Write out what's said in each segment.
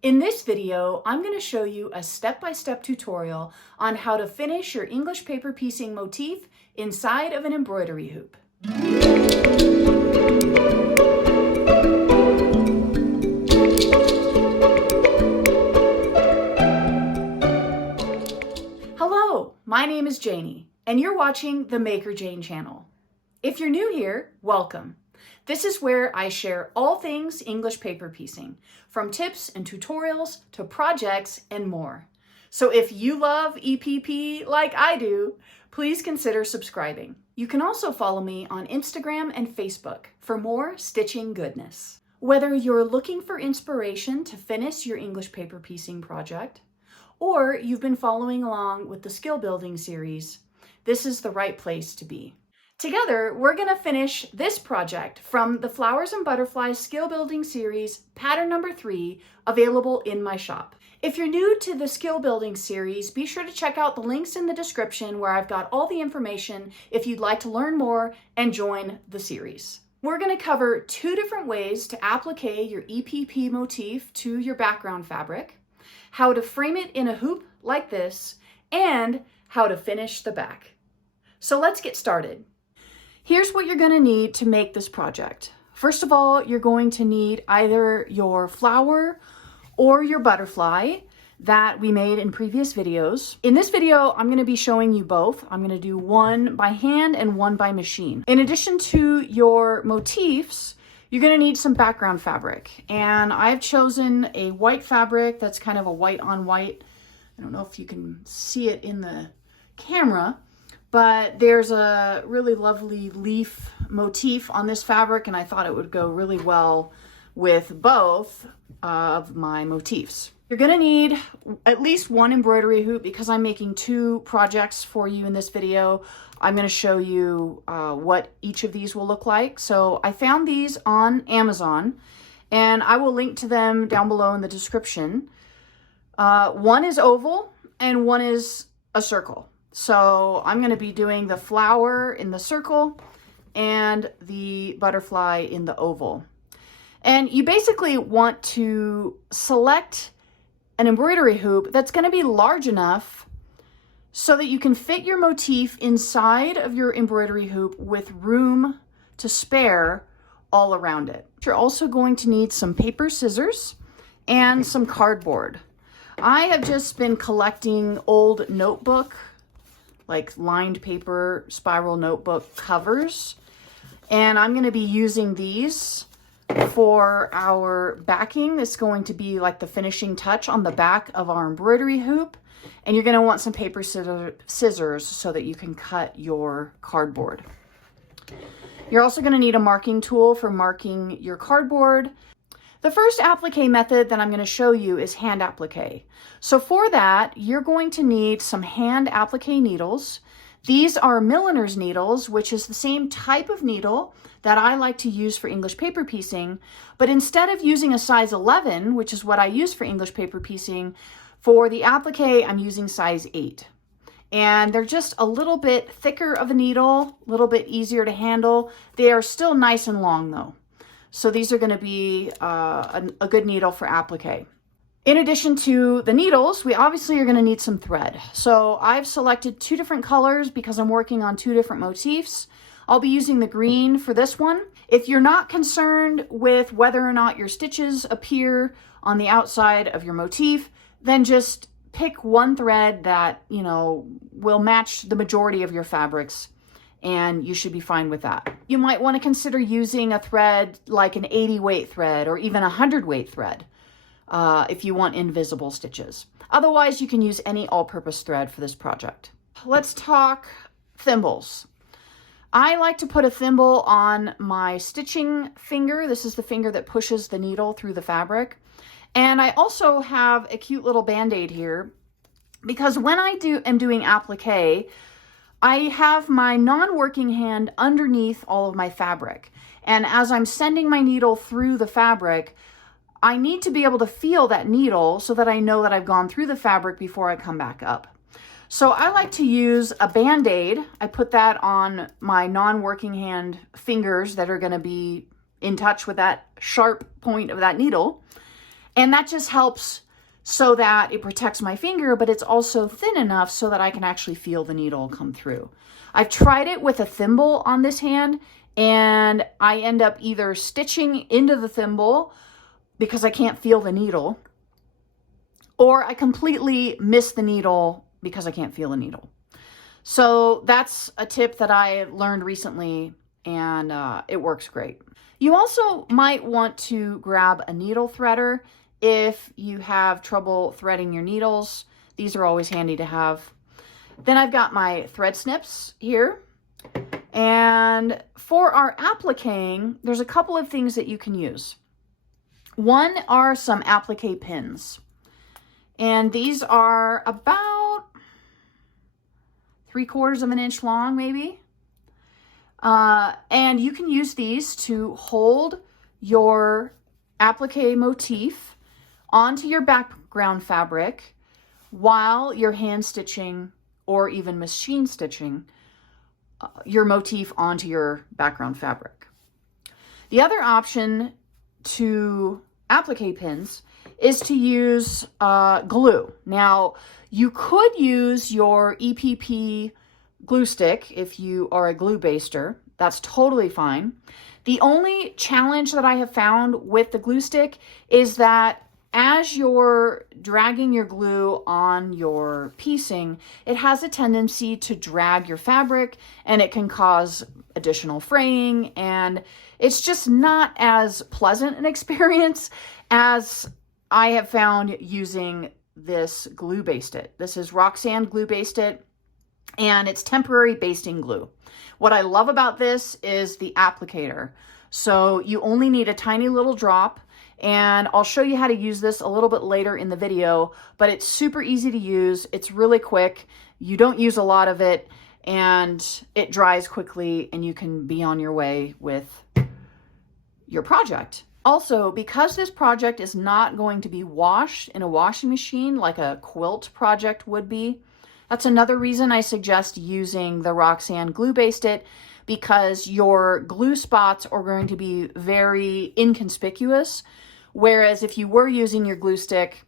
In this video, I'm going to show you a step-by-step tutorial on how to finish your English paper piecing motif inside of an embroidery hoop. Hello, my name is Janie, and you're watching the Maker Jane channel. If you're new here, welcome. This is where I share all things English paper piecing, from tips and tutorials to projects and more. So if you love EPP like I do, please consider subscribing. You can also follow me on Instagram and Facebook for more stitching goodness. Whether you're looking for inspiration to finish your English paper piecing project, or you've been following along with the skill building series, this is the right place to be. Together, we're going to finish this project from the Flowers and Butterflies Skill Building Series, pattern number 3, available in my shop. If you're new to the Skill Building Series, be sure to check out the links in the description where I've got all the information if you'd like to learn more and join the series. We're going to cover 2 different ways to applique your EPP motif to your background fabric, how to frame it in a hoop like this, and how to finish the back. So let's get started. Here's what you're going to need to make this project. First of all, you're going to need either your flower or your butterfly that we made in previous videos. In this video, I'm going to be showing you both. I'm going to do one by hand and one by machine. In addition to your motifs, you're going to need some background fabric. And I've chosen a white fabric that's kind of a white on white. I don't know if you can see it in the camera, but there's a really lovely leaf motif on this fabric, and I thought it would go really well with both of my motifs. You're going to need at least one embroidery hoop because I'm making 2 projects for you in this video. I'm going to show you what each of these will look like. So I found these on Amazon, and I will link to them down below in the description. One is oval and one is a circle. So I'm going to be doing the flower in the circle and the butterfly in the oval. And you basically want to select an embroidery hoop that's going to be large enough so that you can fit your motif inside of your embroidery hoop with room to spare all around it. You're also going to need some paper scissors and some cardboard. I have just been collecting old notebook, like lined paper spiral notebook covers. And I'm going to be using these for our backing. This is going to be like the finishing touch on the back of our embroidery hoop. And you're going to want some paper scissors so that you can cut your cardboard. You're also going to need a marking tool for marking your cardboard. The first applique method that I'm going to show you is hand applique. So for that, you're going to need some hand applique needles. These are milliner's needles, which is the same type of needle that I like to use for English paper piecing. But instead of using a size 11, which is what I use for English paper piecing, for the applique, I'm using size 8. And they're just a little bit thicker of a needle, a little bit easier to handle. They are still nice and long though. So these are going to be a good needle for applique. In addition to the needles, we obviously are going to need some thread. So I've selected 2 different colors because I'm working on 2 different motifs. I'll be using the green for this one. If you're not concerned with whether or not your stitches appear on the outside of your motif, then just pick one thread that, you know, will match the majority of your fabrics, and you should be fine with that. You might want to consider using a thread like an 80 weight thread or even a 100 weight thread if you want invisible stitches. Otherwise, you can use any all-purpose thread for this project. Let's talk thimbles. I like to put a thimble on my stitching finger. This is the finger that pushes the needle through the fabric. And I also have a cute little band-aid here because when I am doing applique, I have my non-working hand underneath all of my fabric. And as I'm sending my needle through the fabric, I need to be able to feel that needle so that I know that I've gone through the fabric before I come back up. So I like to use a Band-Aid. I put that on my non-working hand fingers that are going to be in touch with that sharp point of that needle. And that just helps so that it protects my finger, but it's also thin enough so that I can actually feel the needle come through. I've tried it with a thimble on this hand, and I end up either stitching into the thimble because I can't feel the needle, or I completely miss the needle because I can't feel the needle. So that's a tip that I learned recently, and it works great. You also might want to grab a needle threader if you have trouble threading your needles. These are always handy to have. Then I've got my thread snips here. And for our appliquing, there's a couple of things that you can use. One are some applique pins. And these are about 3/4 of an inch long, maybe. And you can use these to hold your applique motif onto your background fabric while you're hand stitching or even machine stitching your motif onto your background fabric. The other option to applique pins is to use glue. Now, you could use your EPP glue stick if you are a glue baster. That's totally fine. The only challenge that I have found with the glue stick is that as you're dragging your glue on your piecing, it has a tendency to drag your fabric, and it can cause additional fraying, and it's just not as pleasant an experience as I have found using this glue basted. This is Roxanne glue basted, and it's temporary basting glue. What I love about this is the applicator. So you only need a tiny little drop, and I'll show you how to use this a little bit later in the video, but it's super easy to use. It's really quick. You don't use a lot of it, and it dries quickly, and you can be on your way with your project. Also, because this project is not going to be washed in a washing machine like a quilt project would be, that's another reason I suggest using the Roxanne glue basted, because your glue spots are going to be very inconspicuous. Whereas if you were using your glue stick,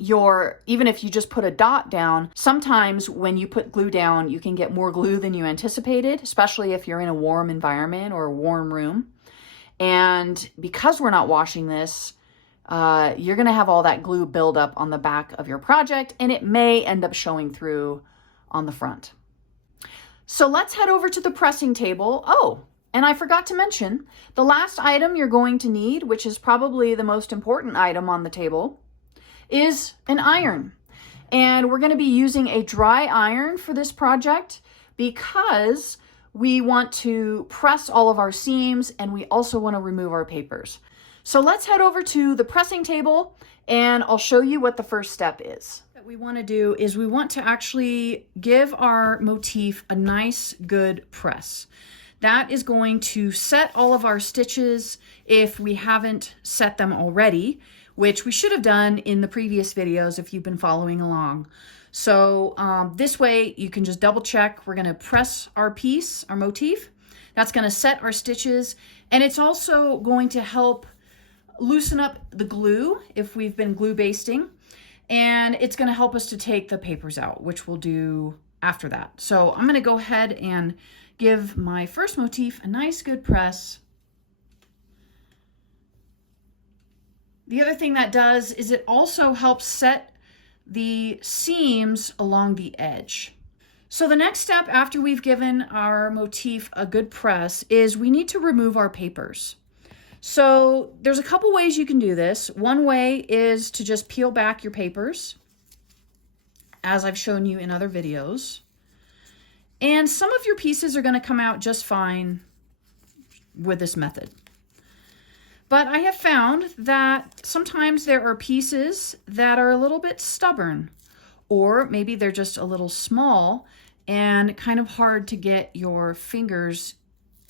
even if you just put a dot down, sometimes when you put glue down, you can get more glue than you anticipated, especially if you're in a warm environment or a warm room. And because we're not washing this, you're gonna have all that glue build up on the back of your project, and it may end up showing through on the front. So let's head over to the pressing table. Oh, and I forgot to mention, the last item you're going to need, which is probably the most important item on the table, is an iron. And we're gonna be using a dry iron for this project because we want to press all of our seams, and we also want to remove our papers. So let's head over to the pressing table, and I'll show you what the first step is. What we want to do is we want to actually give our motif a nice, good press. That is going to set all of our stitches if we haven't set them already, which we should have done in the previous videos if you've been following along. So this way you can just double check. We're going to press our piece, our motif. That's going to set our stitches, and it's also going to help loosen up the glue if we've been glue basting, and it's going to help us to take the papers out, which we'll do after that. So I'm going to go ahead and give my first motif a nice good press. The other thing that does is it also helps set the seams along the edge. So the next step after we've given our motif a good press is we need to remove our papers. So there's a couple ways you can do this. One way is to just peel back your papers, as I've shown you in other videos. And some of your pieces are going to come out just fine with this method. But I have found that sometimes there are pieces that are a little bit stubborn, or maybe they're just a little small and kind of hard to get your fingers,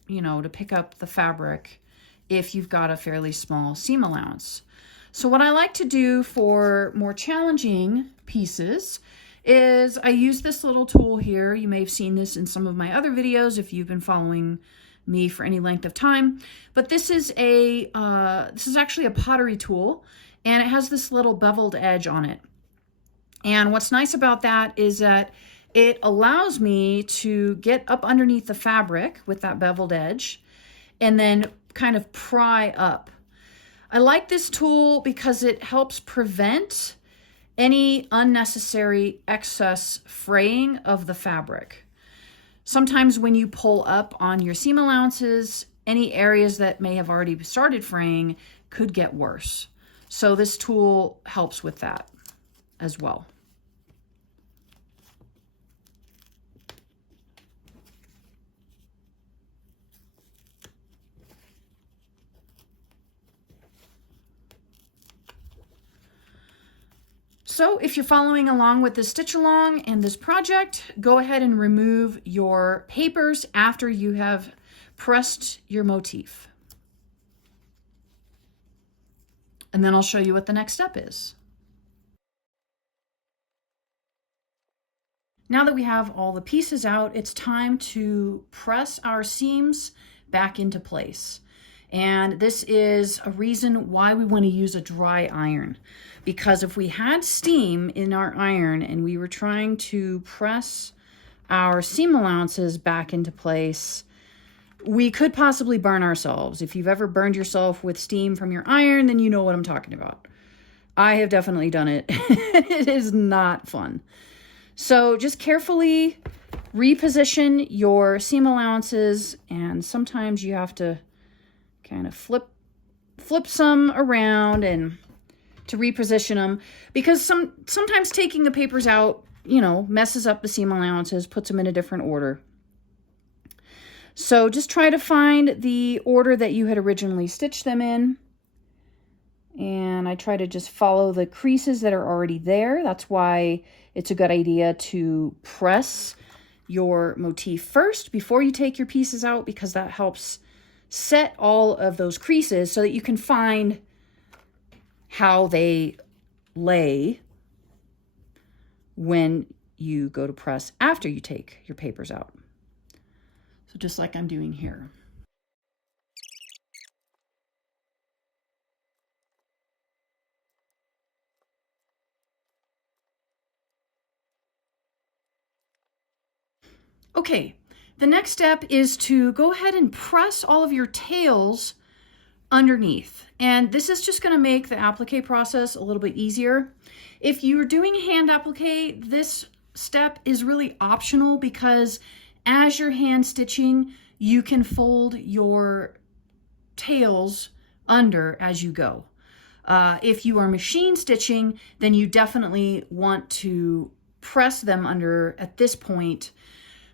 to pick up the fabric if you've got a fairly small seam allowance. So what I like to do for more challenging pieces is I use this little tool here. You may have seen this in some of my other videos if you've been following me for any length of time, but this is actually a pottery tool, and it has this little beveled edge on it. And what's nice about that is that it allows me to get up underneath the fabric with that beveled edge and then kind of pry up. I like this tool because it helps prevent any unnecessary excess fraying of the fabric. Sometimes when you pull up on your seam allowances, any areas that may have already started fraying could get worse. So this tool helps with that as well. So if you're following along with the stitch along and this project, go ahead and remove your papers after you have pressed your motif. And then I'll show you what the next step is. Now that we have all the pieces out, it's time to press our seams back into place. And this is a reason why we want to use a dry iron, because if we had steam in our iron and we were trying to press our seam allowances back into place, we could possibly burn ourselves. If you've ever burned yourself with steam from your iron, then you know what I'm talking about. I have definitely done it. It is not fun. So just carefully reposition your seam allowances, and sometimes you have to kind of flip some around and to reposition them, because sometimes taking the papers out, you know, messes up the seam allowances, puts them in a different order. So just try to find the order that you had originally stitched them in. And I try to just follow the creases that are already there. That's why it's a good idea to press your motif first before you take your pieces out, because that helps set all of those creases so that you can find how they lay when you go to press after you take your papers out. So just like I'm doing here. Okay, the next step is to go ahead and press all of your tails underneath. And this is just going to make the applique process a little bit easier. If you're doing hand applique, this step is really optional, because as you're hand stitching, you can fold your tails under as you go. If you are machine stitching, then you definitely want to press them under at this point,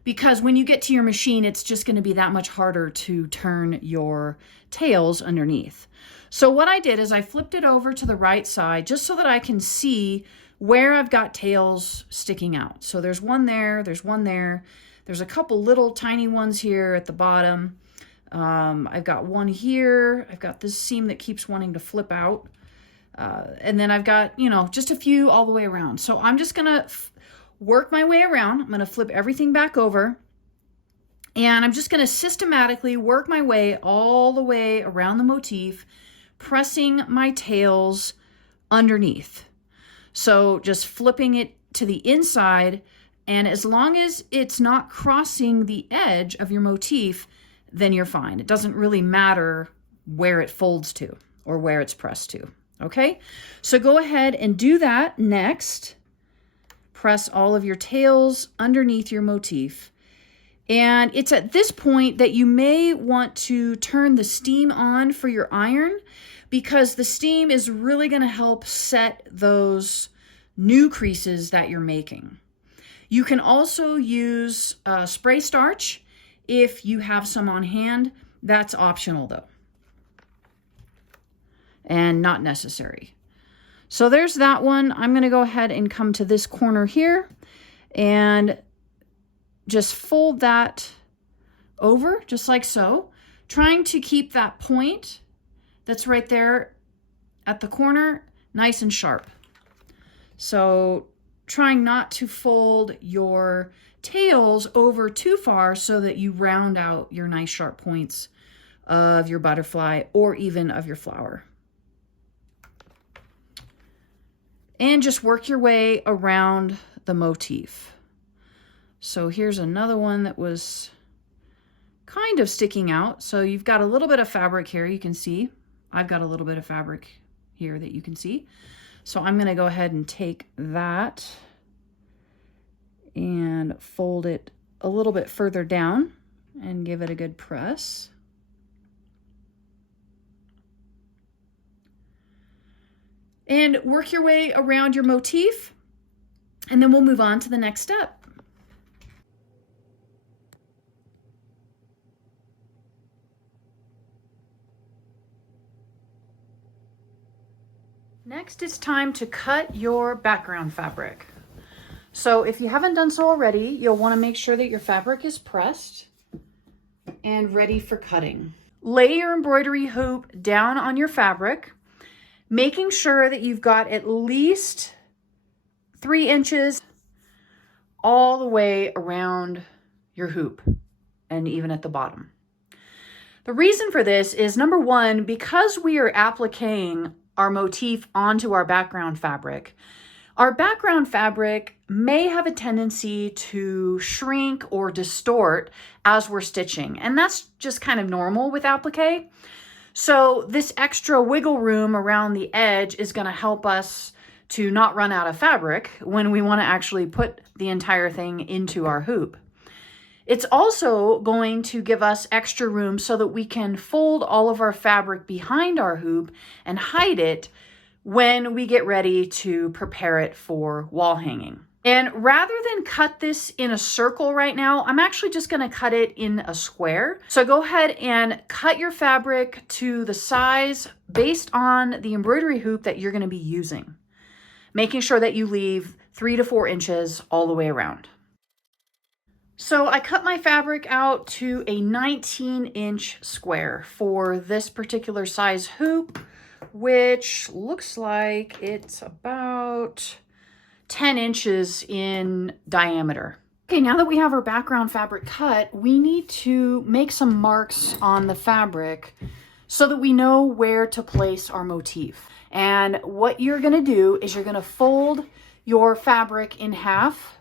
because when you get to your machine, it's just going to be that much harder to turn your tails underneath. So what I did is I flipped it over to the right side just so that I can see where I've got tails sticking out. So there's one there, there's one there, there's a couple little tiny ones here at the bottom. I've got one here, I've got this seam that keeps wanting to flip out. And then I've got, you know, just a few all the way around. So I'm just gonna work my way around. I'm gonna flip everything back over, and I'm just gonna systematically work my way all the way around the motif, pressing my tails underneath. So just flipping it to the inside, and as long as it's not crossing the edge of your motif, then you're fine. It doesn't really matter where it folds to or where it's pressed to. Okay, so go ahead and do that next. Press all of your tails underneath your motif. And it's at this point that you may want to turn the steam on for your iron, because the steam is really going to help set those new creases that you're making. You can also use spray starch if you have some on hand. That's optional though, and not necessary. So there's that one. I'm going to go ahead and come to this corner here and just fold that over just like so, trying to keep that point that's right there at the corner nice and sharp. So trying not to fold your tails over too far so that you round out your nice sharp points of your butterfly or even of your flower. and just work your way around the motif. So here's another one that was kind of sticking out. So you've got a little bit of fabric here, you can see. I've got a little bit of fabric here that you can see. So I'm gonna go ahead and take that and fold it a little bit further down and give it a good press. And work your way around your motif, and then we'll move on to the next step. Next, it's time to cut your background fabric. So if you haven't done so already, you'll want to make sure that your fabric is pressed and ready for cutting. Lay your embroidery hoop down on your fabric, making sure that you've got at least 3 inches all the way around your hoop and even at the bottom. The reason for this is, number one, because we are appliquing our motif onto our background fabric may have a tendency to shrink or distort as we're stitching. And that's just kind of normal with applique. So this extra wiggle room around the edge is going to help us to not run out of fabric when we want to actually put the entire thing into our hoop. It's also going to give us extra room so that we can fold all of our fabric behind our hoop and hide it when we get ready to prepare it for wall hanging. And rather than cut this in a circle right now, I'm actually just going to cut it in a square. So go ahead and cut your fabric to the size based on the embroidery hoop that you're going to be using, making sure that you leave 3 to 4 inches all the way around. So I cut my fabric out to a 19-inch square for this particular size hoop, which looks like it's about 10 inches in diameter. Okay, now that we have our background fabric cut, we need to make some marks on the fabric so that we know where to place our motif. And what you're gonna do is you're gonna fold your fabric in half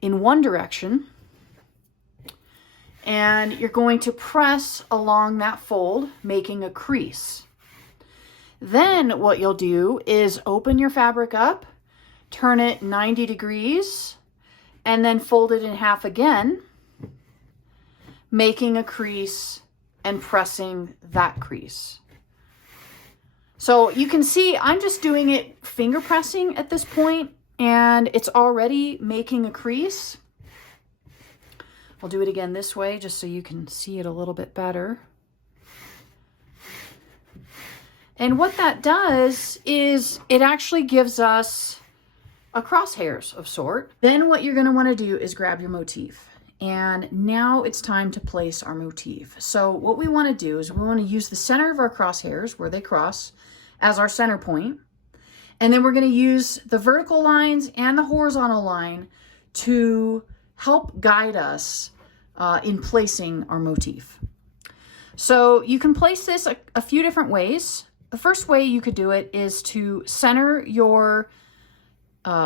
in one direction, and you're going to press along that fold, making a crease. Then what you'll do is open your fabric up, turn it 90 degrees, and then fold it in half again, making a crease and pressing that crease. So you can see I'm just doing it finger pressing at this point, and it's already making a crease. I'll do it again this way just so you can see it a little bit better. And what that does is it actually gives us a crosshairs of sort. Then what you're going to want to do is grab your motif. And now it's time to place our motif. So what we want to do is we want to use the center of our crosshairs where they cross as our center point. And then we're going to use the vertical lines and the horizontal line to help guide us in placing our motif. So you can place this a few different ways. The first way you could do it is to center your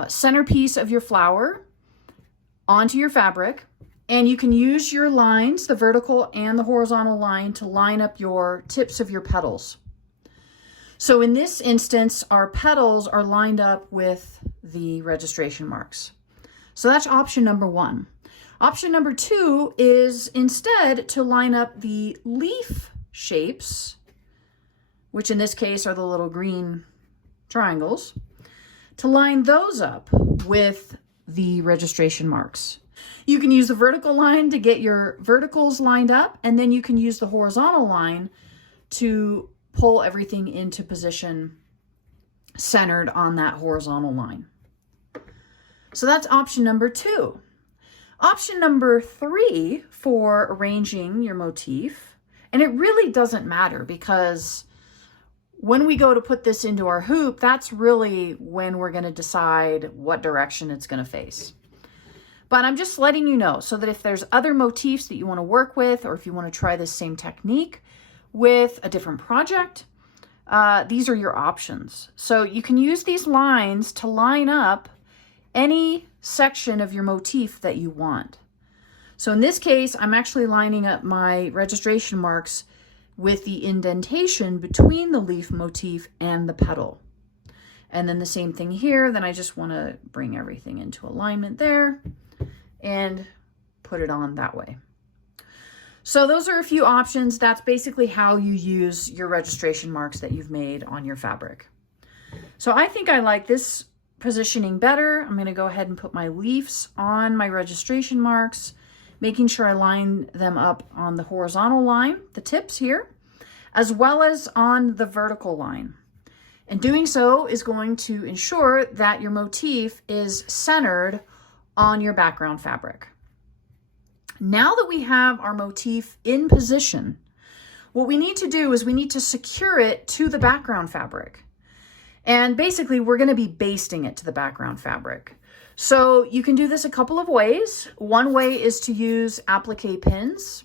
centerpiece of your flower onto your fabric, and you can use your lines, the vertical and the horizontal line, to line up your tips of your petals. So in this instance, our petals are lined up with the registration marks. So that's option number one. Option number two is instead to line up the leaf shapes, which in this case are the little green triangles, to line those up with the registration marks. You can use the vertical line to get your verticals lined up, and then you can use the horizontal line to pull everything into position centered on that horizontal line. So that's option number two. Option number three for arranging your motif, and it really doesn't matter because when we go to put this into our hoop, that's really when we're going to decide what direction it's going to face. But I'm just letting you know so that if there's other motifs that you want to work with, or if you want to try this same technique with a different project, these are your options. So you can use these lines to line up any section of your motif that you want. So in this case, I'm actually lining up my registration marks with the indentation between the leaf motif and the petal. And then the same thing here. Then I just want to bring everything into alignment there and put it on that way. So those are a few options. That's basically how you use your registration marks that you've made on your fabric. So I think I like this positioning better. I'm going to go ahead and put my leaves on my registration marks, making sure I line them up on the horizontal line, the tips here, as well as on the vertical line. And doing so is going to ensure that your motif is centered on your background fabric. Now that we have our motif in position, what we need to do is we need to secure it to the background fabric. And basically, we're going to be basting it to the background fabric. So you can do this a couple of ways. One way is to use applique pins,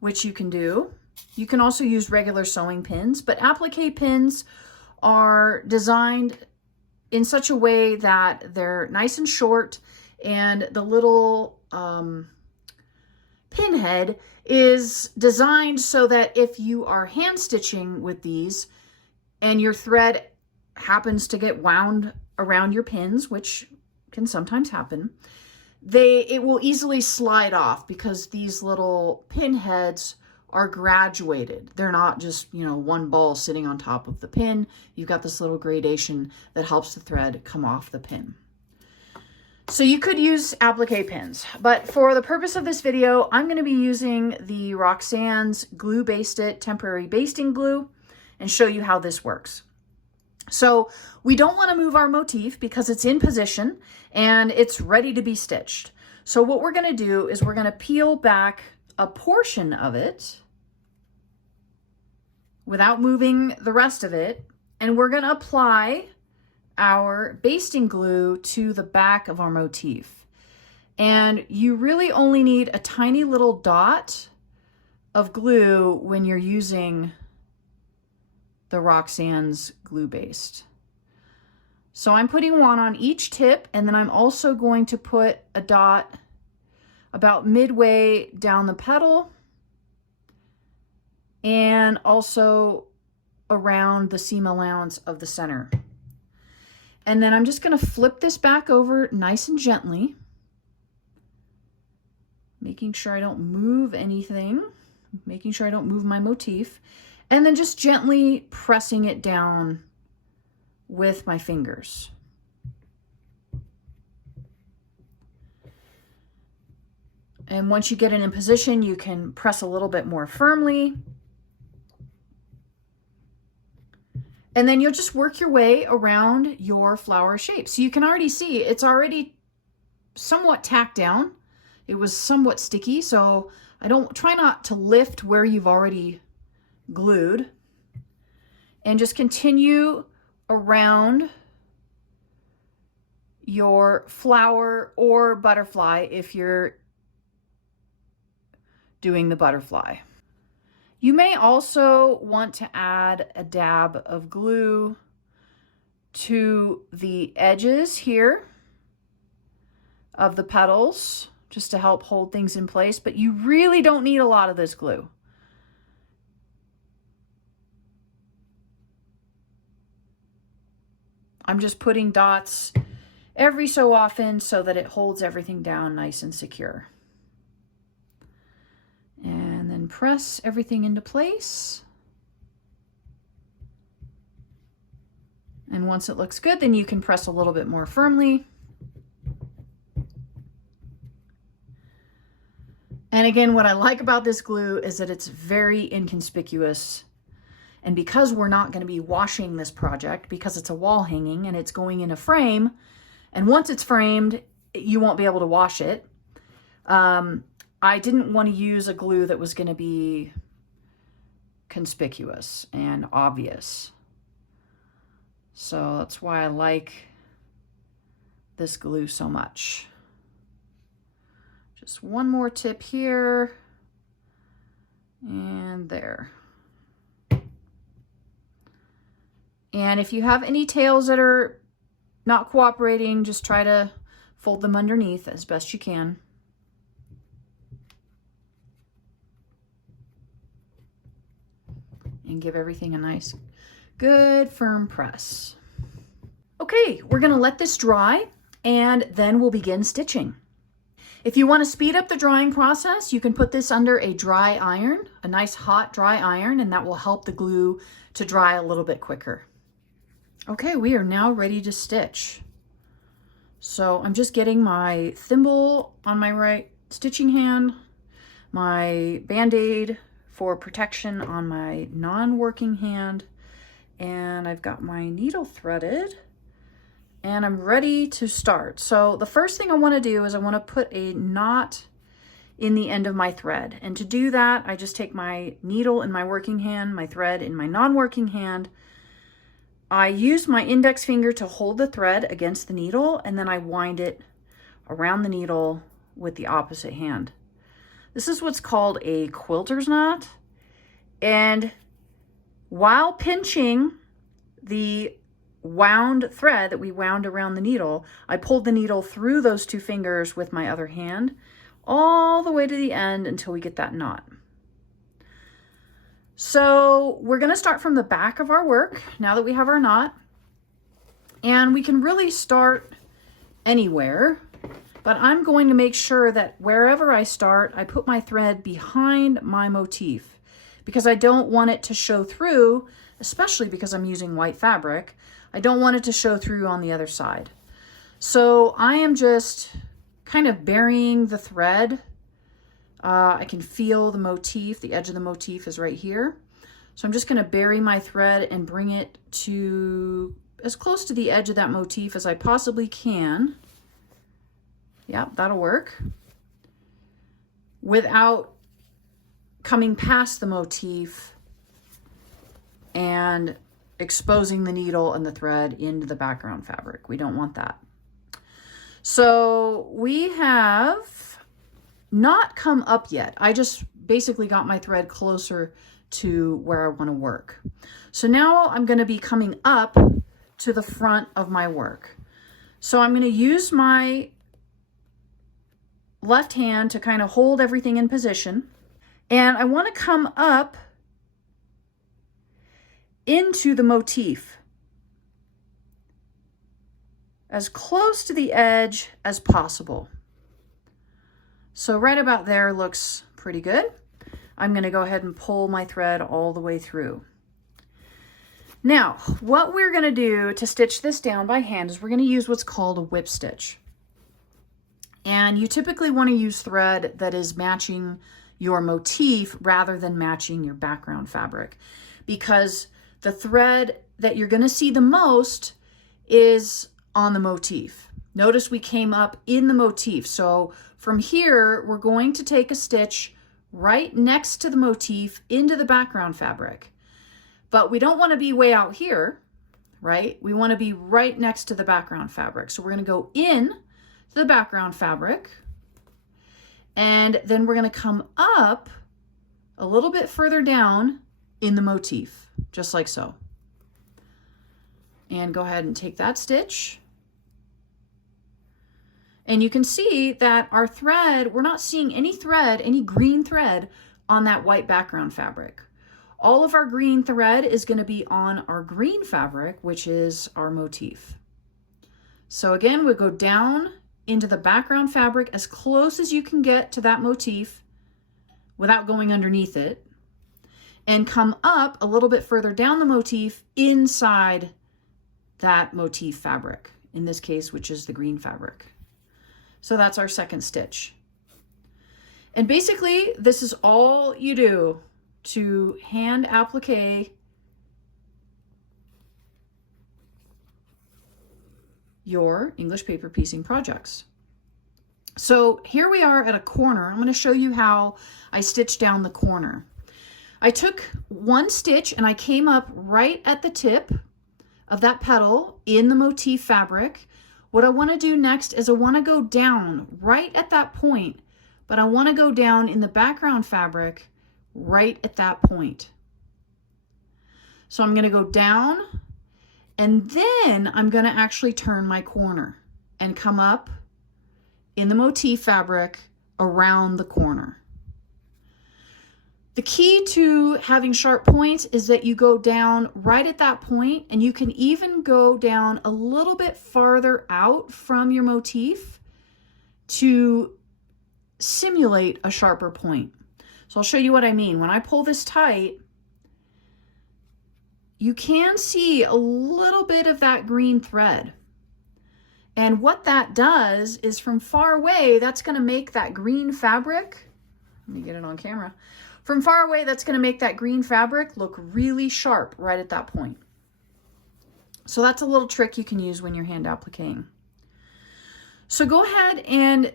which you can do. You can also use regular sewing pins, but applique pins are designed in such a way that they're nice and short, and the little pinhead is designed so that if you are hand stitching with these and your thread happens to get wound around your pins, which can sometimes happen, it will easily slide off because these little pinheads are graduated. They're not just, you know, one ball sitting on top of the pin. You've got this little gradation that helps the thread come off the pin. So you could use applique pins, but for the purpose of this video, I'm going to be using the Roxanne's Glue Basted Temporary Basting Glue and show you how this works. So we don't want to move our motif because it's in position and it's ready to be stitched. So what we're going to do is we're going to peel back a portion of it without moving the rest of it, and we're going to apply our basting glue to the back of our motif. And you really only need a tiny little dot of glue when you're using the Roxanne's Glue Based. So I'm putting one on each tip, and then I'm also going to put a dot about midway down the petal and also around the seam allowance of the center. And then I'm just going to flip this back over nice and gently, making sure I don't move anything, making sure I don't move my motif, and then just gently pressing it down with my fingers. And once you get it in position, you can press a little bit more firmly. And then you'll just work your way around your flower shape. So you can already see it's already somewhat tacked down. It was somewhat sticky, so try not to lift where you've already glued. And just continue around your flower or butterfly if you're doing the butterfly. You may also want to add a dab of glue to the edges here of the petals just to help hold things in place, but you really don't need a lot of this glue. I'm just putting dots every so often so that it holds everything down nice and secure. And then press everything into place. And once it looks good, then you can press a little bit more firmly. And again, what I like about this glue is that it's very inconspicuous. And because we're not going to be washing this project, because it's a wall hanging and it's going in a frame, and once it's framed, you won't be able to wash it. I didn't want to use a glue that was going to be conspicuous and obvious. So that's why I like this glue so much. Just one more tip here and there. And if you have any tails that are not cooperating, just try to fold them underneath as best you can. And give everything a nice, good, firm press. Okay, we're gonna let this dry and then we'll begin stitching. If you want to speed up the drying process, you can put this under a dry iron, a nice hot dry iron, and that will help the glue to dry a little bit quicker. Okay, we are now ready to stitch. So I'm just getting my thimble on my right stitching hand, my Band-Aid for protection on my non-working hand, and I've got my needle threaded and I'm ready to start. So the first thing I want to do is I want to put a knot in the end of my thread. And to do that, I just take my needle in my working hand, my thread in my non-working hand. I use my index finger to hold the thread against the needle, and then I wind it around the needle with the opposite hand. This is what's called a quilter's knot. And while pinching the wound thread that we wound around the needle, I pulled the needle through those two fingers with my other hand all the way to the end until we get that knot. So we're going to start from the back of our work now that we have our knot, and we can really start anywhere, but I'm going to make sure that wherever I start, I put my thread behind my motif because I don't want it to show through, especially because I'm using white fabric. I don't want it to show through on the other side. So I am just kind of burying the thread. I can feel the motif, the edge of the motif is right here. So I'm just going to bury my thread and bring it to as close to the edge of that motif as I possibly can. Yep, that'll work. Without coming past the motif and exposing the needle and the thread into the background fabric. We don't want that. So we have not come up yet. I just basically got my thread closer to where I want to work. So now I'm going to be coming up to the front of my work. So I'm going to use my left hand to kind of hold everything in position. And I want to come up into the motif as close to the edge as possible. So right about there looks pretty good. I'm going to go ahead and pull my thread all the way through. Now, what we're going to do to stitch this down by hand is we're going to use what's called a whip stitch. And you typically want to use thread that is matching your motif rather than matching your background fabric, because the thread that you're going to see the most is on the motif. Notice we came up in the motif. So from here, we're going to take a stitch right next to the motif into the background fabric. But we don't want to be way out here, right? We want to be right next to the background fabric. So we're going to go in to the background fabric, and then we're going to come up a little bit further down in the motif, just like so. And go ahead and take that stitch. And you can see that our thread, we're not seeing any thread, any green thread on that white background fabric. All of our green thread is going to be on our green fabric, which is our motif. So again, we'll go down into the background fabric as close as you can get to that motif without going underneath it, and come up a little bit further down the motif inside that motif fabric, in this case, which is the green fabric. So that's our second stitch. And basically, this is all you do to hand applique your English paper piecing projects. So here we are at a corner. I'm going to show you how I stitch down the corner. I took one stitch and I came up right at the tip of that petal in the motif fabric. What I want to do next is I want to go down right at that point, but I want to go down in the background fabric right at that point. So I'm going to go down And then I'm going to actually turn my corner and come up in the motif fabric around the corner. The key to having sharp points is that you go down right at that point, and you can even go down a little bit farther out from your motif to simulate a sharper point. So I'll show you what I mean. When I pull this tight, you can see a little bit of that green thread. And what that does is from far away, that's going to make that green fabric, let me get it on camera. From far away, that's going to make that green fabric look really sharp right at that point. So that's a little trick you can use when you're hand appliquing. So go ahead and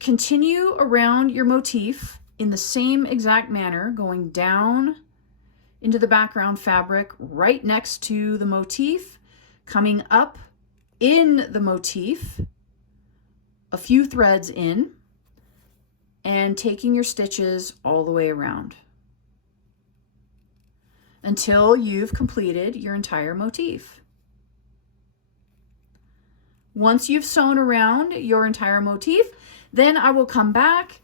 continue around your motif in the same exact manner, going down into the background fabric right next to the motif, coming up in the motif, a few threads in, and taking your stitches all the way around until you've completed your entire motif. Once you've sewn around your entire motif, then I will come back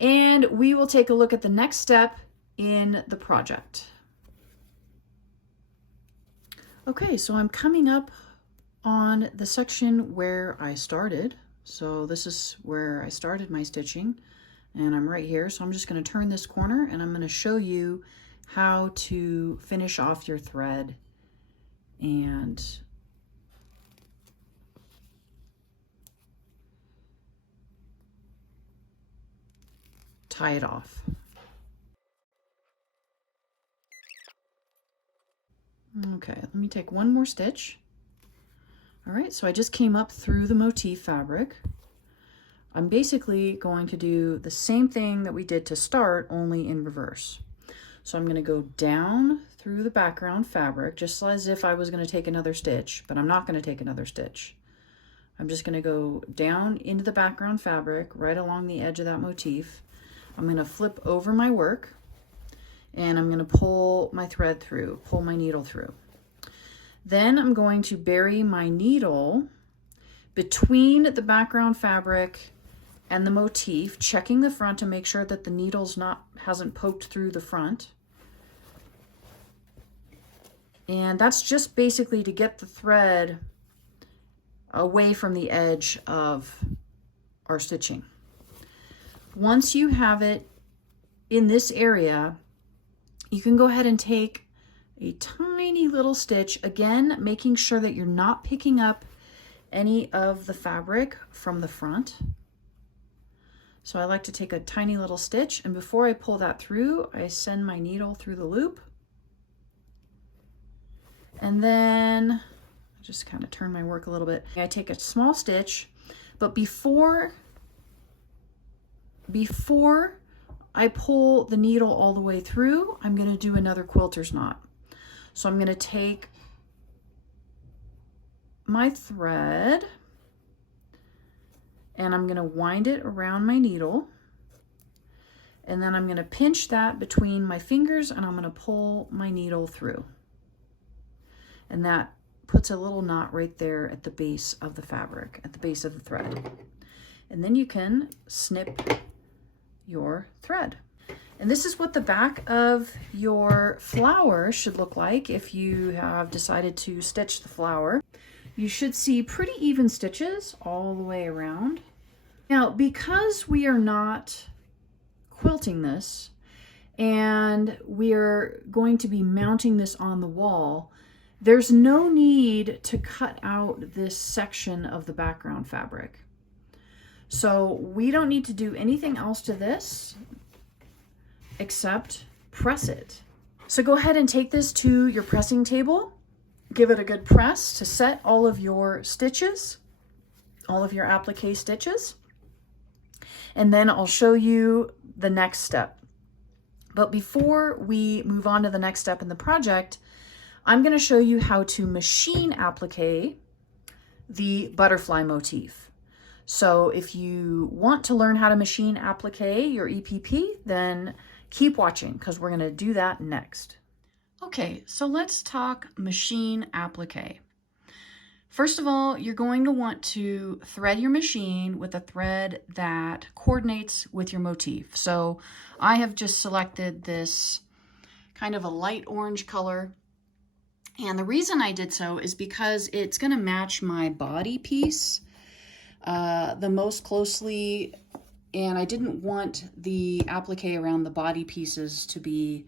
and we will take a look at the next step in the project. Okay, so I'm coming up on the section where I started. So this is where I started my stitching, and I'm right here. So I'm just going to turn this corner and I'm going to show you how to finish off your thread and tie it off. Okay, let me take one more stitch. All right, so I just came up through the motif fabric. I'm basically going to do the same thing that we did to start, only in reverse. So I'm going to go down through the background fabric, just as if I was going to take another stitch, but I'm not going to take another stitch. I'm just going to go down into the background fabric, right along the edge of that motif. I'm going to flip over my work, and I'm going to pull my thread through, pull my needle through. Then I'm going to bury my needle between the background fabric and the motif, checking the front to make sure that the needle's hasn't poked through the front. And that's just basically to get the thread away from the edge of our stitching. Once you have it in this area, you can go ahead and take a tiny little stitch, again, making sure that you're not picking up any of the fabric from the front. So I like to take a tiny little stitch, and before I pull that through, I send my needle through the loop. And then I just kind of turn my work a little bit. I take a small stitch, but before I pull the needle all the way through, I'm going to do another quilter's knot. So I'm going to take my thread and I'm going to wind it around my needle, and then I'm going to pinch that between my fingers and I'm going to pull my needle through. And that puts a little knot right there at the base of the fabric, at the base of the thread. And then you can snip your thread. And this is what the back of your flower should look like if you have decided to stitch the flower. You should see pretty even stitches all the way around. Now, because we are not quilting this and we're going to be mounting this on the wall, there's no need to cut out this section of the background fabric. So we don't need to do anything else to this except press it. So go ahead and take this to your pressing table, give it a good press to set all of your stitches, all of your applique stitches, and then I'll show you the next step. But before we move on to the next step in the project, I'm going to show you how to machine applique the butterfly motif. So if you want to learn how to machine applique your EPP, then keep watching because we're going to do that next. Okay, so let's talk machine applique. First of all, you're going to want to thread your machine with a thread that coordinates with your motif. So I have just selected this kind of a light orange color. And the reason I did so is because it's going to match my body piece the most closely. And I didn't want the applique around the body pieces to be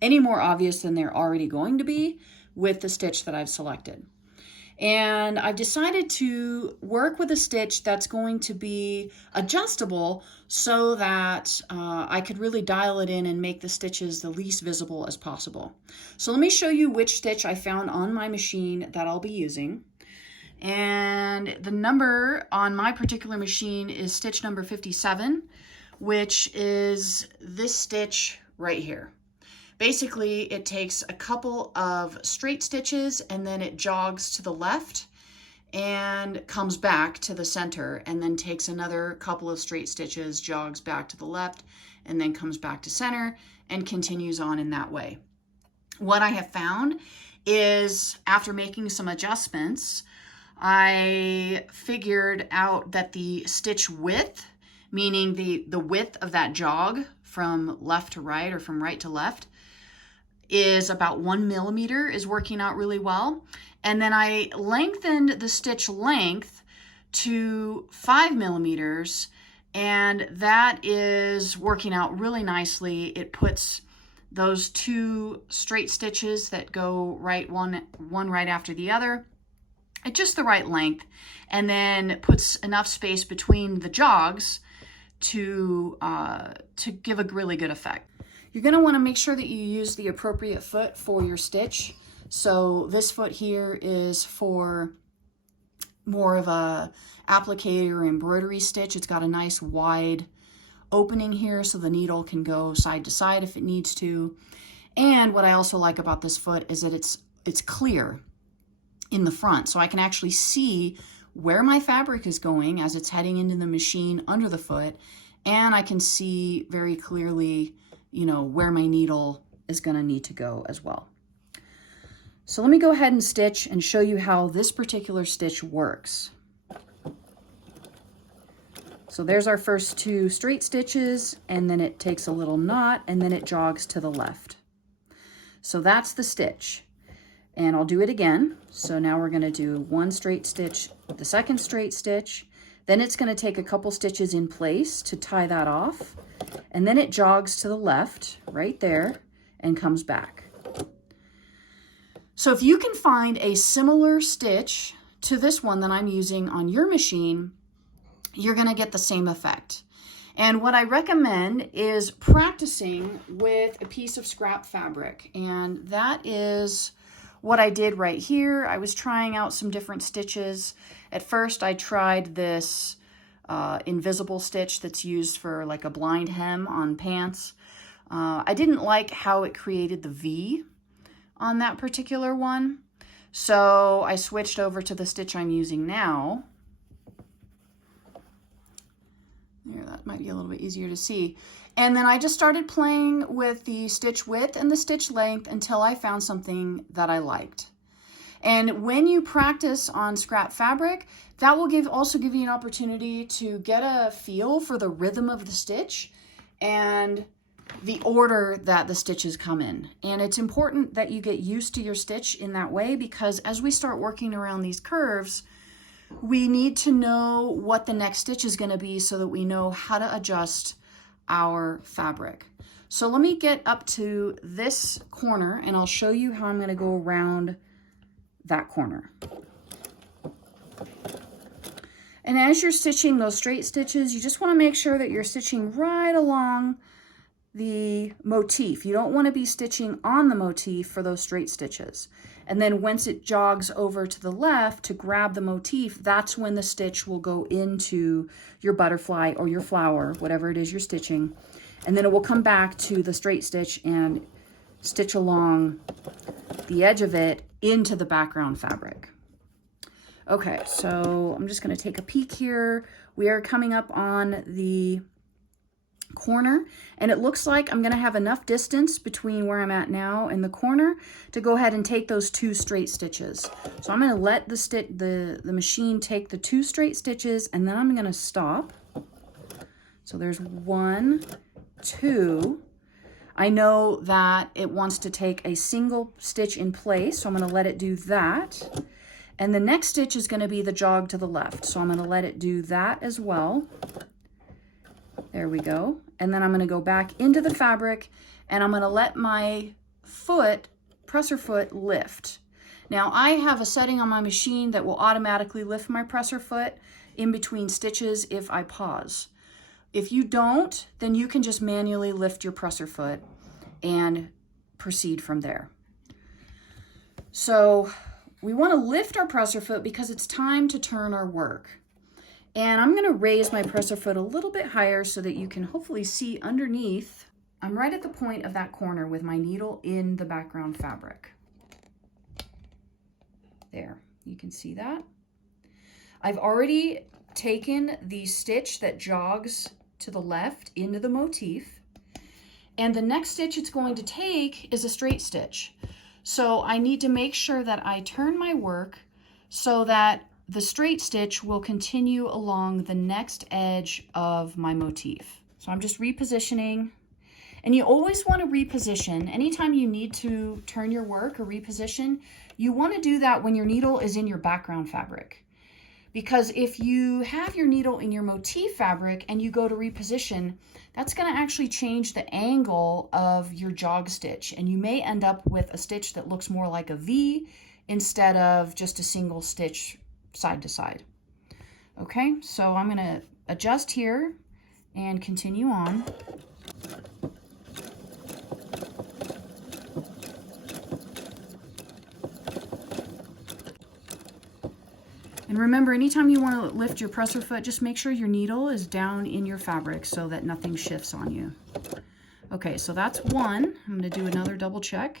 any more obvious than they're already going to be with the stitch that I've selected. And I've decided to work with a stitch that's going to be adjustable so that I could really dial it in and make the stitches the least visible as possible. So let me show you which stitch I found on my machine that I'll be using. And the number on my particular machine is stitch number 57, which is this stitch right here. Basically, it takes a couple of straight stitches and then it jogs to the left and comes back to the center, and then takes another couple of straight stitches, jogs back to the left, and then comes back to center and continues on in that way. What I have found is, after making some adjustments, I figured out that the stitch width, meaning the width of that jog from left to right or from right to left, is about 1 millimeter, is working out really well. And then I lengthened the stitch length to 5 millimeters, and that is working out really nicely. It puts those two straight stitches that go right one right after the other at just the right length, and then puts enough space between the jogs to give a really good effect. You're going to want to make sure that you use the appropriate foot for your stitch. So this foot here is for more of a applique or embroidery stitch. It's got a nice wide opening here so the needle can go side to side if it needs to. And what I also like about this foot is that it's clear in the front, so I can actually see where my fabric is going as it's heading into the machine under the foot, and I can see very clearly, you know, where my needle is going to need to go as well. So let me go ahead and stitch and show you how this particular stitch works. So there's our first two straight stitches, and then it takes a little knot, and then it jogs to the left. So that's the stitch. And I'll do it again. So now we're going to do one straight stitch, the second straight stitch. Then it's going to take a couple stitches in place to tie that off. And then it jogs to the left right there and comes back. So if you can find a similar stitch to this one that I'm using on your machine, you're going to get the same effect. And what I recommend is practicing with a piece of scrap fabric. And that is what I did right here. I was trying out some different stitches. At first I tried this invisible stitch that's used for like a blind hem on pants. I didn't like how it created the V on that particular one, so I switched over to the stitch I'm using now. There, that might be a little bit easier to see. And then I just started playing with the stitch width and the stitch length until I found something that I liked. And when you practice on scrap fabric, that will also give you an opportunity to get a feel for the rhythm of the stitch and the order that the stitches come in. And it's important that you get used to your stitch in that way, because as we start working around these curves, we need to know what the next stitch is going to be so that we know how to adjust our fabric. So let me get up to this corner and I'll show you how I'm going to go around that corner. And as you're stitching those straight stitches, you just want to make sure that you're stitching right along the motif. You don't want to be stitching on the motif for those straight stitches. And then once it jogs over to the left to grab the motif, that's when the stitch will go into your butterfly or your flower, whatever it is you're stitching. And then it will come back to the straight stitch and stitch along the edge of it into the background fabric. Okay, so I'm just going to take a peek here. We are coming up on the corner, and it looks like I'm going to have enough distance between where I'm at now and the corner to go ahead and take those 2 straight stitches. So I'm going to let the machine take the 2 straight stitches, and then I'm going to stop. So there's 1, 2. I know that it wants to take a single stitch in place, so I'm going to let it do that. And the next stitch is going to be the jog to the left, so I'm going to let it do that as well. There we go. And then I'm going to go back into the fabric, and I'm going to let my foot, presser foot, lift. Now I have a setting on my machine that will automatically lift my presser foot in between stitches if I pause. If you don't, then you can just manually lift your presser foot and proceed from there. So we want to lift our presser foot because it's time to turn our work. And I'm going to raise my presser foot a little bit higher so that you can hopefully see underneath. I'm right at the point of that corner with my needle in the background fabric. There, you can see that. I've already taken the stitch that jogs to the left into the motif. And the next stitch it's going to take is a straight stitch. So I need to make sure that I turn my work so that the straight stitch will continue along the next edge of my motif. So I'm just repositioning, and you always want to reposition. Anytime you need to turn your work or reposition, you want to do that when your needle is in your background fabric. Because if you have your needle in your motif fabric and you go to reposition, that's going to actually change the angle of your jog stitch, and you may end up with a stitch that looks more like a V instead of just a single stitch side to side. Okay, so I'm going to adjust here and continue on. And remember, anytime you want to lift your presser foot, just make sure your needle is down in your fabric so that nothing shifts on you. Okay, so that's 1. I'm going to do another double check.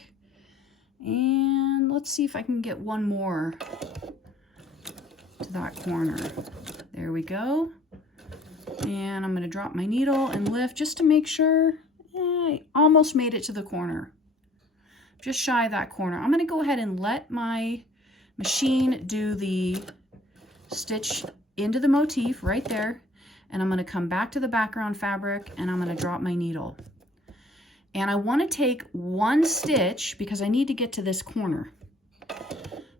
And let's see if I can get one more to that corner. There we go. And I'm going to drop my needle and lift just to make sure. I almost made it to the corner. Just shy of that corner. I'm going to go ahead and let my machine do the stitch into the motif right there. And I'm going to come back to the background fabric, and I'm going to drop my needle. And I want to take 1 stitch because I need to get to this corner.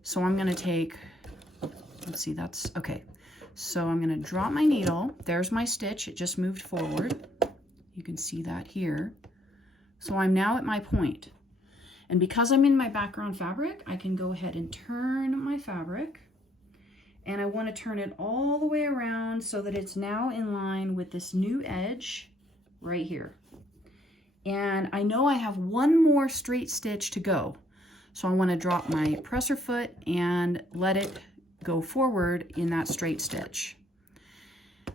So I'm going to take, let's see, that's okay. So I'm going to drop my needle. There's my stitch. It just moved forward. You can see that here. So I'm now at my point. And because I'm in my background fabric, I can go ahead and turn my fabric. And I want to turn it all the way around so that it's now in line with this new edge right here. And I know I have 1 more straight stitch to go. So I want to drop my presser foot and let it go forward in that straight stitch.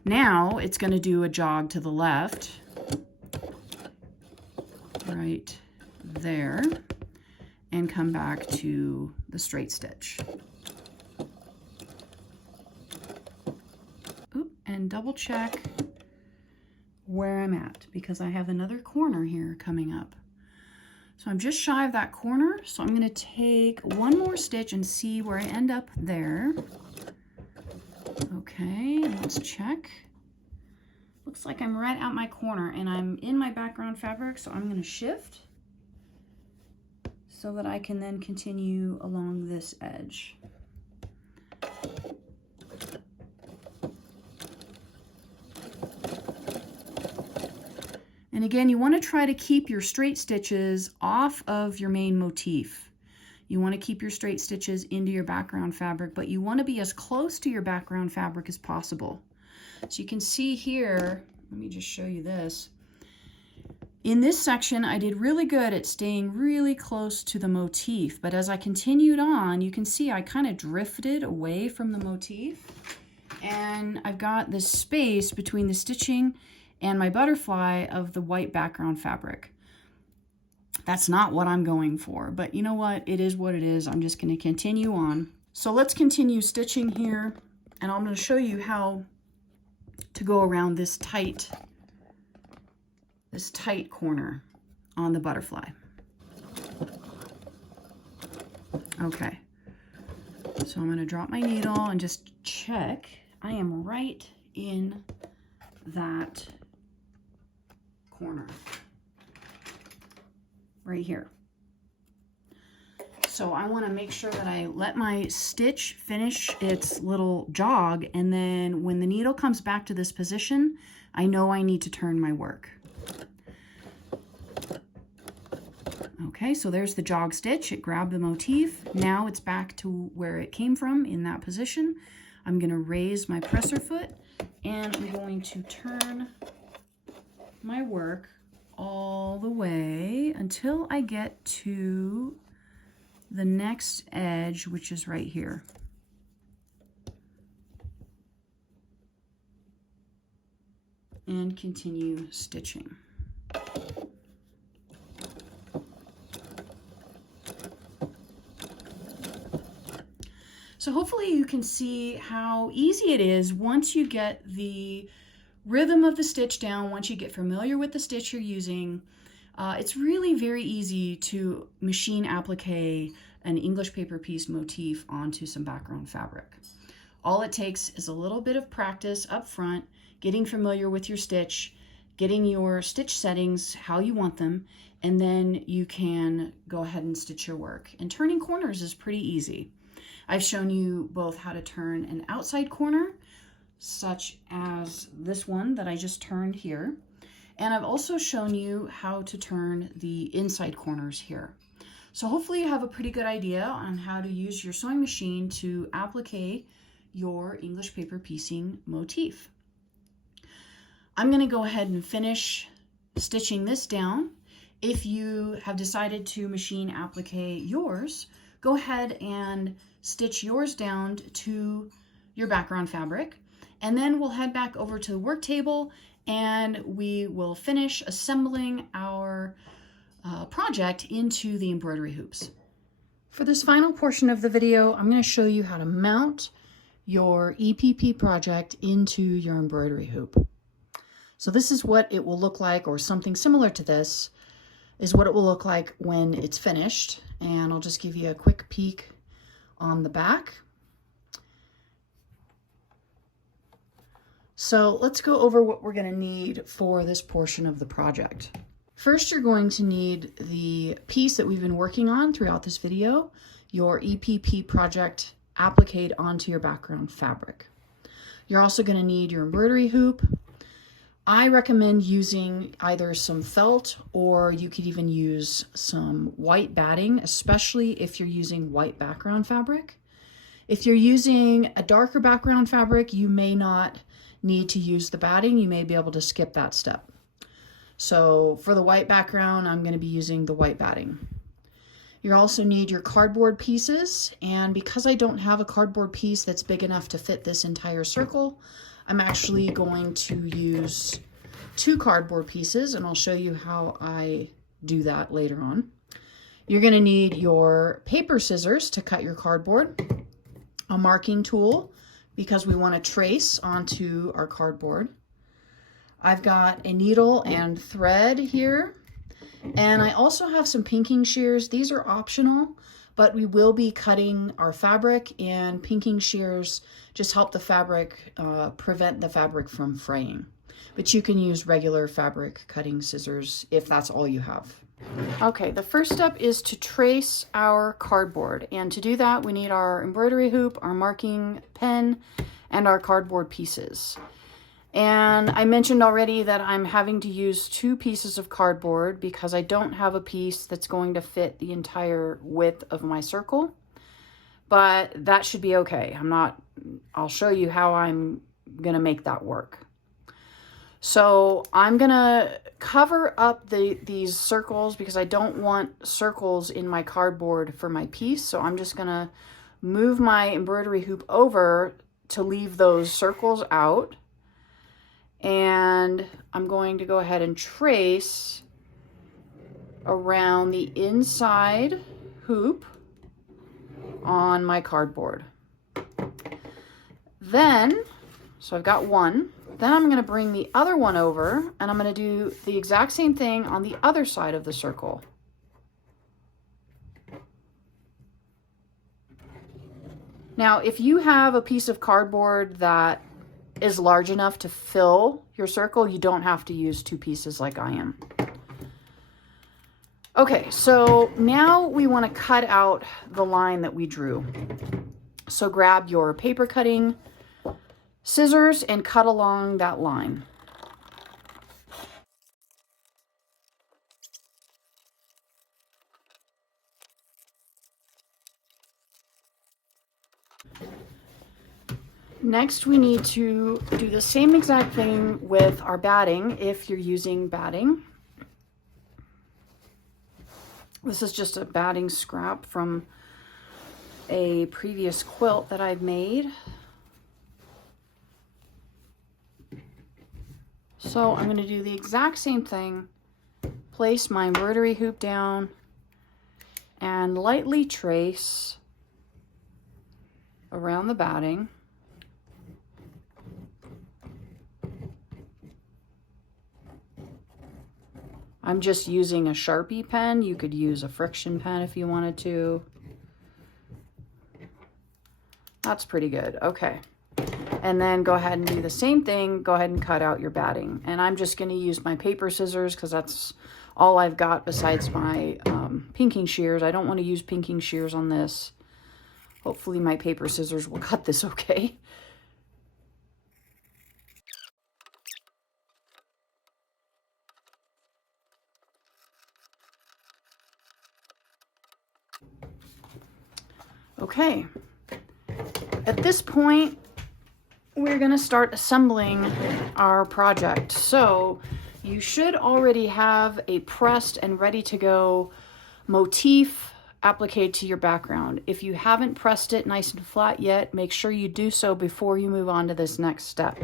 Now it's going to do a jog to the left, right there, and come back to the straight stitch. Oop, and double check where I'm at because I have another corner here coming up. So I'm just shy of that corner, so I'm going to take 1 more stitch and see where I end up there. Okay, and let's check. Looks like I'm right at my corner, and I'm in my background fabric, so I'm going to shift so that I can then continue along this edge. And again, you want to try to keep your straight stitches off of your main motif. You want to keep your straight stitches into your background fabric, but you want to be as close to your background fabric as possible. So you can see here, let me just show you this. In this section, I did really good at staying really close to the motif, but as I continued on, you can see I kind of drifted away from the motif, and I've got this space between the stitching and my butterfly of the white background fabric. That's not what I'm going for, but you know what? It is what it is. I'm just going to continue on. So let's continue stitching here, and I'm going to show you how to go around this tight this tight corner on the butterfly. Okay, so I'm going to drop my needle and just check. I am right in that corner right here. So I want to make sure that I let my stitch finish its little jog, and then when the needle comes back to this position, I know I need to turn my work. Okay, so there's the jog stitch. It grabbed the motif. Now it's back to where it came from in that position. I'm going to raise my presser foot, and I'm going to turn my work all the way until I get to the next edge, which is right here. And continue stitching. So hopefully you can see how easy it is once you get the rhythm of the stitch down, once you get familiar with the stitch you're using. It's really very easy to machine applique an English paper piece motif onto some background fabric. All it takes is a little bit of practice up front, getting familiar with your stitch, getting your stitch settings how you want them, and then you can go ahead and stitch your work. And turning corners is pretty easy. I've shown you both how to turn an outside corner, such as this one that I just turned here. And I've also shown you how to turn the inside corners here. So hopefully you have a pretty good idea on how to use your sewing machine to applique your English paper piecing motif. I'm going to go ahead and finish stitching this down. If you have decided to machine applique yours, go ahead and stitch yours down to your background fabric, and then we'll head back over to the work table and we will finish assembling our project into the embroidery hoops. For this final portion of the video, I'm going to show you how to mount your EPP project into your embroidery hoop. So this is what it will look like, or something similar to this is what it will look like when it's finished. And I'll just give you a quick peek on the back. So let's go over what we're going to need for this portion of the project. First, you're going to need the piece that we've been working on throughout this video, your EPP project appliqued onto your background fabric. You're also going to need your embroidery hoop. I recommend using either some felt, or you could even use some white batting, especially if you're using white background fabric. If you're using a darker background fabric, you may not need to use the batting. You may be able to skip that step. So for the white background, I'm going to be using the white batting. You also need your cardboard pieces, and because I don't have a cardboard piece that's big enough to fit this entire circle, I'm actually going to use 2 cardboard pieces, and I'll show you how I do that later on. You're going to need your paper scissors to cut your cardboard, a marking tool because we want to trace onto our cardboard. I've got a needle and thread here, and I also have some pinking shears. These are optional, but we will be cutting our fabric, and pinking shears just help the fabric, prevent the fabric from fraying. But you can use regular fabric cutting scissors if that's all you have. Okay, the first step is to trace our cardboard, and to do that we need our embroidery hoop, our marking pen, and our cardboard pieces. And I mentioned already that I'm having to use 2 pieces of cardboard because I don't have a piece that's going to fit the entire width of my circle, but that should be okay. I'll show you how I'm gonna make that work. So I'm gonna cover up these circles because I don't want circles in my cardboard for my piece. So I'm just gonna move my embroidery hoop over to leave those circles out. And I'm going to go ahead and trace around the inside hoop on my cardboard. Then, so I've got one. Then I'm going to bring the other one over and I'm going to do the exact same thing on the other side of the circle. Now, if you have a piece of cardboard that is large enough to fill your circle, you don't have to use two pieces like I am. Okay, so now we want to cut out the line that we drew. So grab your paper cutting scissors and cut along that line. Next, we need to do the same exact thing with our batting if you're using batting. This is just a batting scrap from a previous quilt that I've made. So I'm going to do the exact same thing. Place my embroidery hoop down and lightly trace around the batting. I'm just using a Sharpie pen. You could use a friction pen if you wanted to. That's pretty good. Okay. And then go ahead and do the same thing. Go ahead and cut out your batting. And I'm just going to use my paper scissors because that's all I've got besides my pinking shears. I don't want to use pinking shears on this. Hopefully my paper scissors will cut this okay. Okay, at this point, we're going to start assembling our project. So you should already have a pressed and ready to go motif appliqué to your background. If you haven't pressed it nice and flat yet, make sure you do so before you move on to this next step.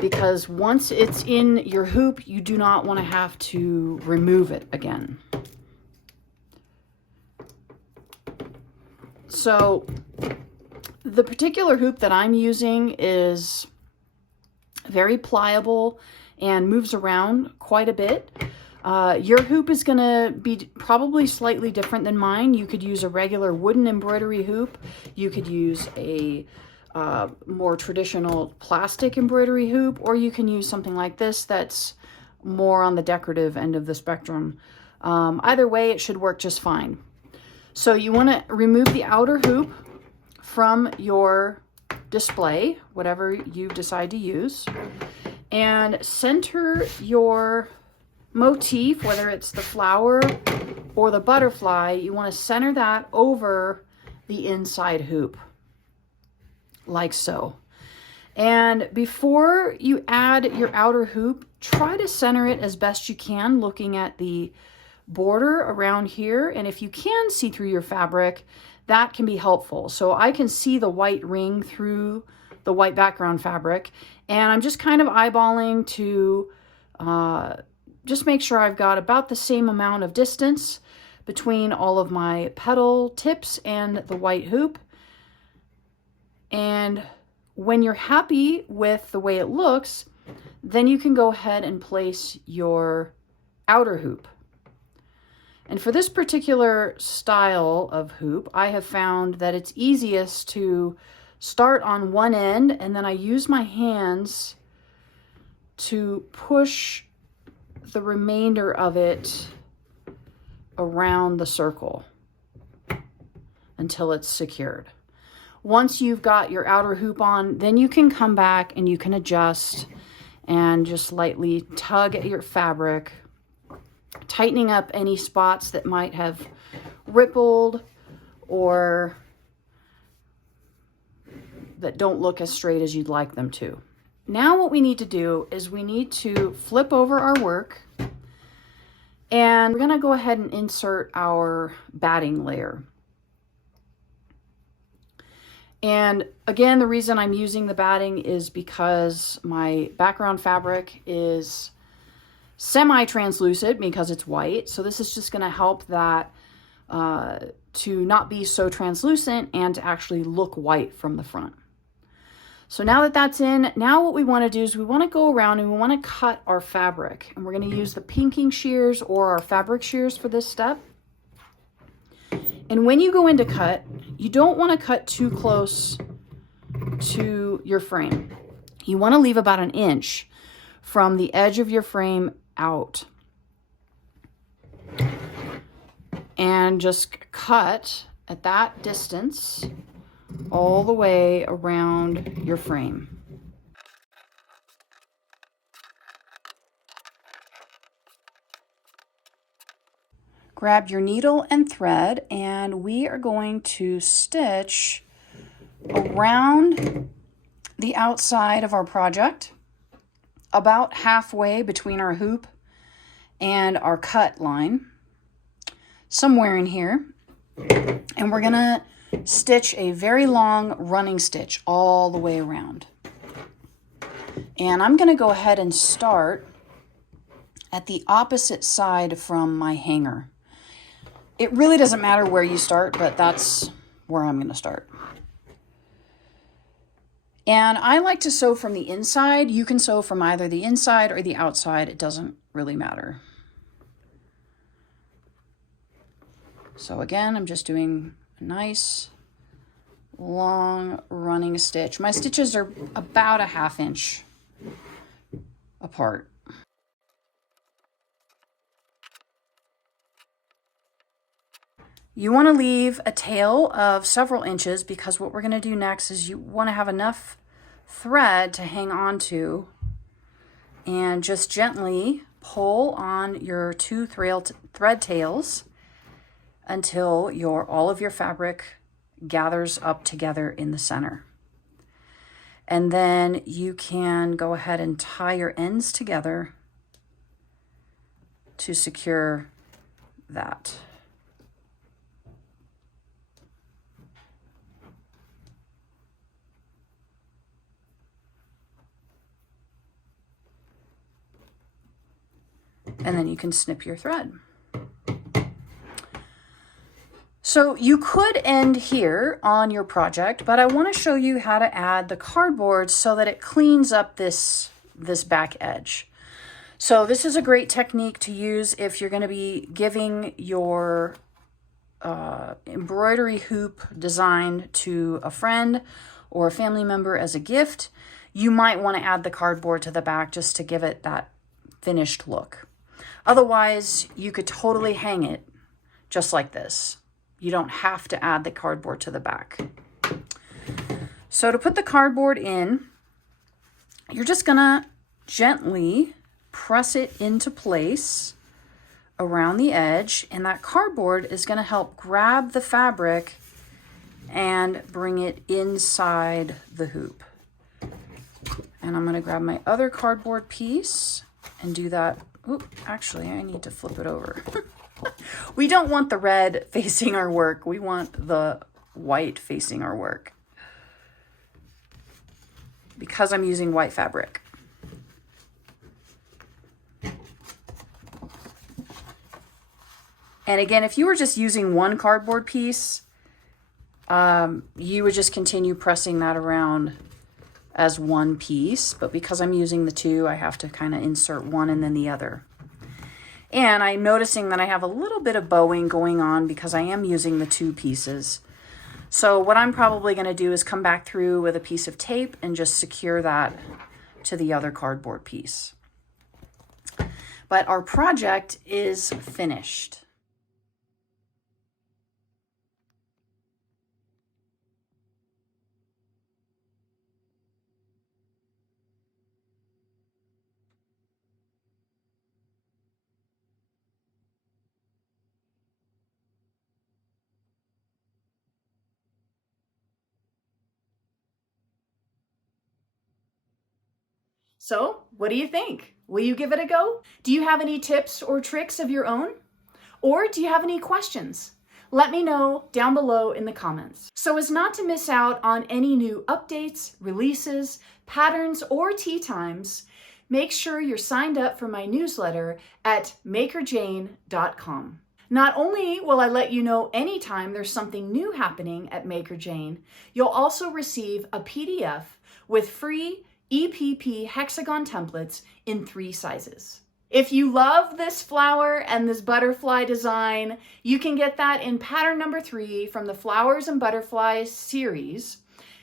Because once it's in your hoop, you do not want to have to remove it again. So the particular hoop that I'm using is very pliable and moves around quite a bit. Your hoop is going to be probably slightly different than mine. You could use a regular wooden embroidery hoop. You could use a more traditional plastic embroidery hoop, or you can use something like this that's more on the decorative end of the spectrum. Either way, it should work just fine. So you want to remove the outer hoop from your display, whatever you decide to use, and center your motif, whether it's the flower or the butterfly. You want to center that over the inside hoop, like so. And before you add your outer hoop, try to center it as best you can, looking at the border around here. And if you can see through your fabric, that can be helpful. So I can see the white ring through the white background fabric, and I'm just kind of eyeballing to just make sure I've got about the same amount of distance between all of my petal tips and the white hoop. And when you're happy with the way it looks, then you can go ahead and place your outer hoop. And for this particular style of hoop, I have found that it's easiest to start on one end, and then I use my hands to push the remainder of it around the circle until it's secured. Once you've got your outer hoop on, then you can come back and you can adjust and just lightly tug at your fabric, tightening up any spots that might have rippled or that don't look as straight as you'd like them to. Now what we need to do is we need to flip over our work, and we're going to go ahead and insert our batting layer. And again, the reason I'm using the batting is because my background fabric is semi-translucent because it's white. So this is just going to help that to not be so translucent and to actually look white from the front. So now that that's in, now what we want to do is we want to go around and we want to cut our fabric. And we're going to use the pinking shears or our fabric shears for this step. And when you go in to cut, you don't want to cut too close to your frame. You want to leave about 1 inch from the edge of your frame out. And just cut at that distance all the way around your frame. Grab your needle and thread, and we are going to stitch around the outside of our project, about halfway between our hoop and our cut line, somewhere in here. And we're gonna stitch a very long running stitch all the way around. And I'm gonna go ahead and start at the opposite side from my hanger. It really doesn't matter where you start, but that's where I'm gonna start. And I like to sew from the inside. You can sew from either the inside or the outside. It doesn't really matter. So again, I'm just doing a nice long running stitch. My stitches are about 1/2 inch apart. You want to leave a tail of several inches because what we're going to do next is you want to have enough thread to hang on to, and just gently pull on your 2 thread tails until all of your fabric gathers up together in the center. And then you can go ahead and tie your ends together to secure that. And then you can snip your thread. So you could end here on your project, but I want to show you how to add the cardboard so that it cleans up this back edge. So this is a great technique to use if you're going to be giving your embroidery hoop design to a friend or a family member as a gift. You might want to add the cardboard to the back just to give it that finished look. Otherwise, you could totally hang it just like this. You don't have to add the cardboard to the back. So to put the cardboard in, you're just gonna gently press it into place around the edge, and that cardboard is gonna help grab the fabric and bring it inside the hoop. And I'm gonna grab my other cardboard piece and do that. Oop, actually, I need to flip it over. We don't want the red facing our work. We want the white facing our work, because I'm using white fabric. And again, if you were just using one cardboard piece, you would just continue pressing that around as one piece, but because I'm using the 2, I have to kind of insert one and then the other. And I'm noticing that I have a little bit of bowing going on because I am using the 2 pieces. So what I'm probably going to do is come back through with a piece of tape and just secure that to the other cardboard piece. But our project is finished. So, what do you think? Will you give it a go? Do you have any tips or tricks of your own? Or do you have any questions? Let me know down below in the comments. So as not to miss out on any new updates, releases, patterns, or tea times, make sure you're signed up for my newsletter at makerjane.com. Not only will I let you know anytime there's something new happening at Maker Jane, you'll also receive a PDF with free EPP hexagon templates in 3 sizes. If you love this flower and this butterfly design, you can get that in pattern number 3 from the Flowers and Butterflies series,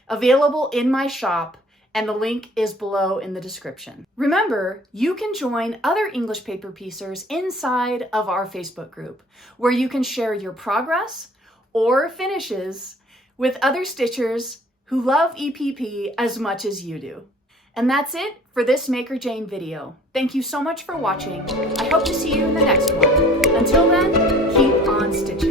available in my shop, and the link is below in the description. Remember, you can join other English paper piecers inside of our Facebook group, where you can share your progress or finishes with other stitchers who love EPP as much as you do. And that's it for this Maker Jane video. Thank you so much for watching. I hope to see you in the next one. Until then, keep on stitching.